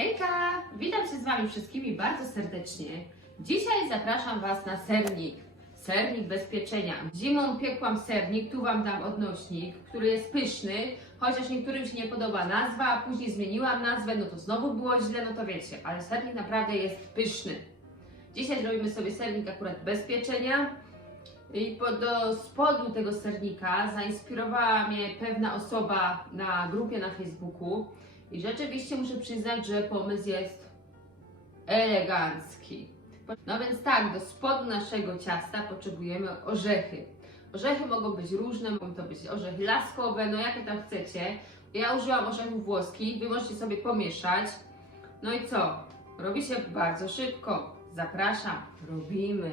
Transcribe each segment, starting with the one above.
Hejka! Witam się z Wami wszystkimi bardzo serdecznie. Dzisiaj zapraszam Was na sernik. Sernik bezpieczenia. Zimą piekłam sernik, tu Wam dam odnośnik, który jest pyszny, chociaż niektórym się nie podoba nazwa, a później zmieniłam nazwę, no to znowu było źle, no to wiecie, ale sernik naprawdę jest pyszny. Dzisiaj zrobimy sobie sernik akurat bezpieczenia. I po, do spodu tego sernika zainspirowała mnie pewna osoba na grupie na Facebooku. I rzeczywiście muszę przyznać, że pomysł jest elegancki. No więc tak, do spodu naszego ciasta potrzebujemy orzechy. Orzechy mogą być różne, mogą to być orzechy laskowe, no jakie tam chcecie. Ja użyłam orzechów włoskich, wy możecie sobie pomieszać. No i co? Robi się bardzo szybko. Zapraszam, robimy.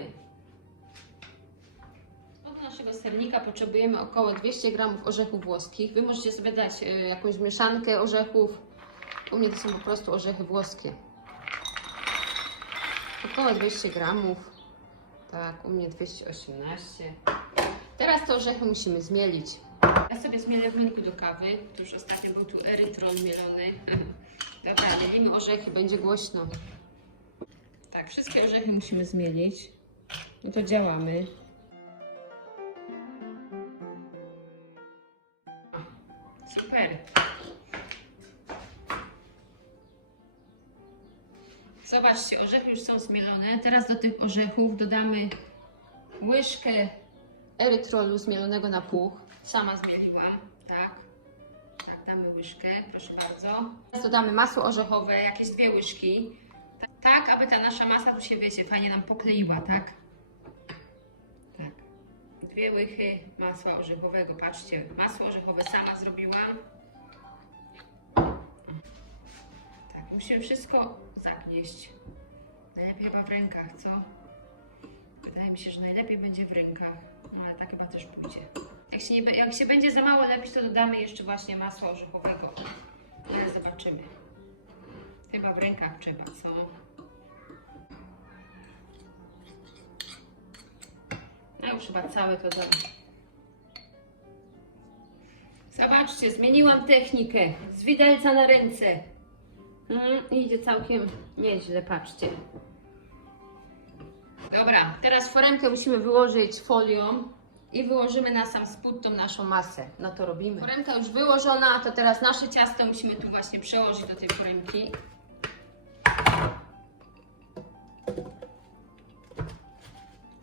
Od naszego sernika potrzebujemy około 200 g orzechów włoskich. Wy możecie sobie dać y, jakąś mieszankę orzechów. U mnie to są po prostu orzechy włoskie. Około 200 gramów. Tak, u mnie 218. Teraz te orzechy musimy zmielić. Ja sobie zmielę w mlinku do kawy. To już ostatnio był tu erytron mielony. Dobra, mielimy orzechy, będzie głośno. Tak, wszystkie orzechy musimy zmielić. No to działamy. Zobaczcie, orzechy już są zmielone. Teraz do tych orzechów dodamy łyżkę erytrolu zmielonego na puch. Sama zmieliłam, tak. Tak, damy łyżkę, proszę bardzo. Teraz dodamy masło orzechowe, jakieś dwie łyżki. Tak, tak, aby ta nasza masa tu się, wiecie, fajnie nam pokleiła, tak? Tak. Dwie łychy masła orzechowego. Patrzcie, masło orzechowe sama zrobiłam. Tak, musimy wszystko zagnieść. Najlepiej chyba w rękach, co? Wydaje mi się, że najlepiej będzie w rękach. No ale tak chyba też pójdzie. Jak się, nie, jak się będzie za mało lepić, to dodamy jeszcze właśnie masła orzechowego. Ale zobaczymy. Chyba w rękach trzeba, co? No już chyba całe to dam. Zobaczcie, zmieniłam technikę. Z widelca na ręce. Mm, idzie całkiem nieźle, patrzcie. Dobra, teraz foremkę musimy wyłożyć folią i wyłożymy na sam spód tą naszą masę. No to robimy. Foremka już wyłożona, to teraz nasze ciasto musimy tu właśnie przełożyć do tej foremki.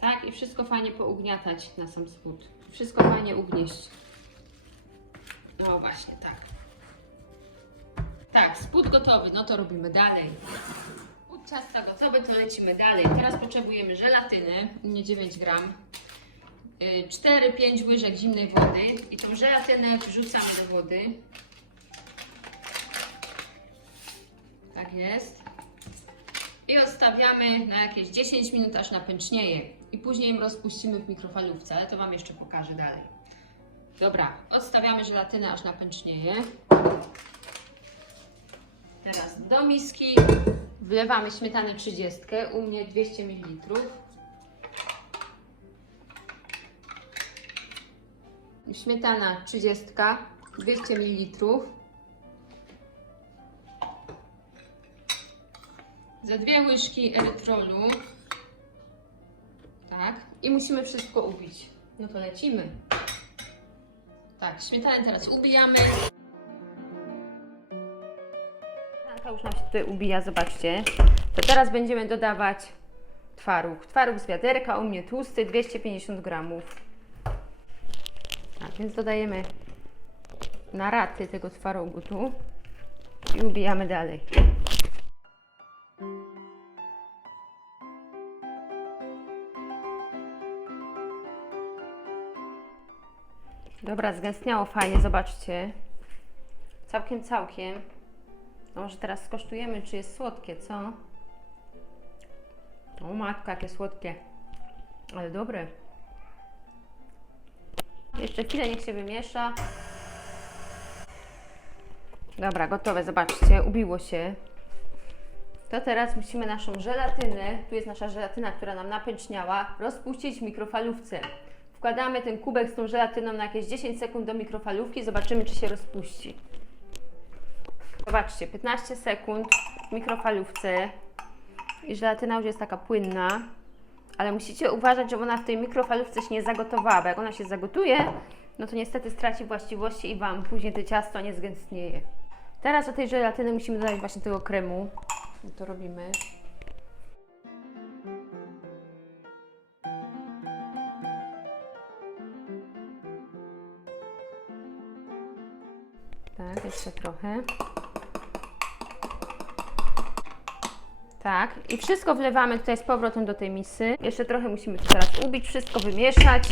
Tak, i wszystko fajnie pougniatać na sam spód. Wszystko fajnie ugnieść. No właśnie, tak. Spód gotowy, no to robimy dalej. Spód ciasta gotowy, to lecimy dalej. Teraz potrzebujemy żelatyny, nie 9 gram. 4-5 łyżek zimnej wody i tą żelatynę wrzucamy do wody. Tak jest. I odstawiamy na jakieś 10 minut, aż napęcznieje. I później rozpuścimy w mikrofalówce, ale to Wam jeszcze pokażę dalej. Dobra, odstawiamy żelatynę, aż napęcznieje. Teraz do miski wlewamy śmietanę 30, u mnie 200 ml. Śmietana 30, 200 ml. Za dwie łyżki erytrolu. Tak. I musimy wszystko ubić. No to lecimy. Tak, śmietanę teraz ubijamy. Już nam się tutaj ubija, zobaczcie. To teraz będziemy dodawać twaróg. Twaróg z wiaderka, u mnie tłusty, 250 gramów. Tak, więc dodajemy na raty tego twarogu tu i ubijamy dalej. Dobra, zgęstniało fajnie, zobaczcie. Całkiem, całkiem. No może teraz skosztujemy, czy jest słodkie, co? O matko, jakie słodkie. Ale dobre. Jeszcze chwilę niech się wymiesza. Dobra, gotowe, zobaczcie, ubiło się. To teraz musimy naszą żelatynę, tu jest nasza żelatyna, która nam napęczniała, rozpuścić w mikrofalówce. Wkładamy ten kubek z tą żelatyną na jakieś 10 sekund do mikrofalówki, zobaczymy czy się rozpuści. Zobaczcie, 15 sekund w mikrofalówce i żelatyna już jest taka płynna, ale musicie uważać, żeby ona w tej mikrofalówce się nie zagotowała, bo jak ona się zagotuje, no to niestety straci właściwości i Wam później to ciasto nie zgęstnieje. Teraz do tej żelatyny musimy dodać właśnie tego kremu. No to robimy. Tak, jeszcze trochę. Tak, i wszystko wlewamy tutaj z powrotem do tej misy. Jeszcze trochę musimy to teraz ubić, wszystko wymieszać.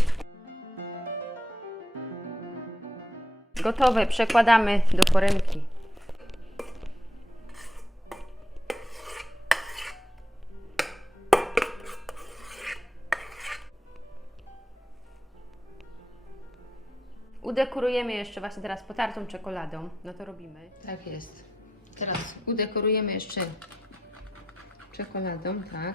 Gotowe, przekładamy do foremki. Udekorujemy jeszcze właśnie teraz potartą czekoladą. No to robimy. Tak jest. Teraz udekorujemy jeszcze czekoladą, tak.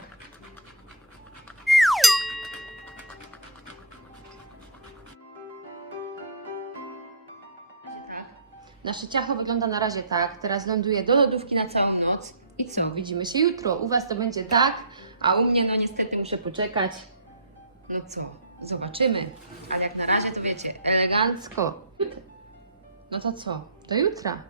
Nasze ciacho wygląda na razie tak. Teraz ląduje do lodówki na całą noc. I co? Widzimy się jutro. U Was to będzie tak, a u mnie no niestety muszę poczekać. No co? Zobaczymy. Ale jak na razie to wiecie, elegancko. No to co? Do jutra.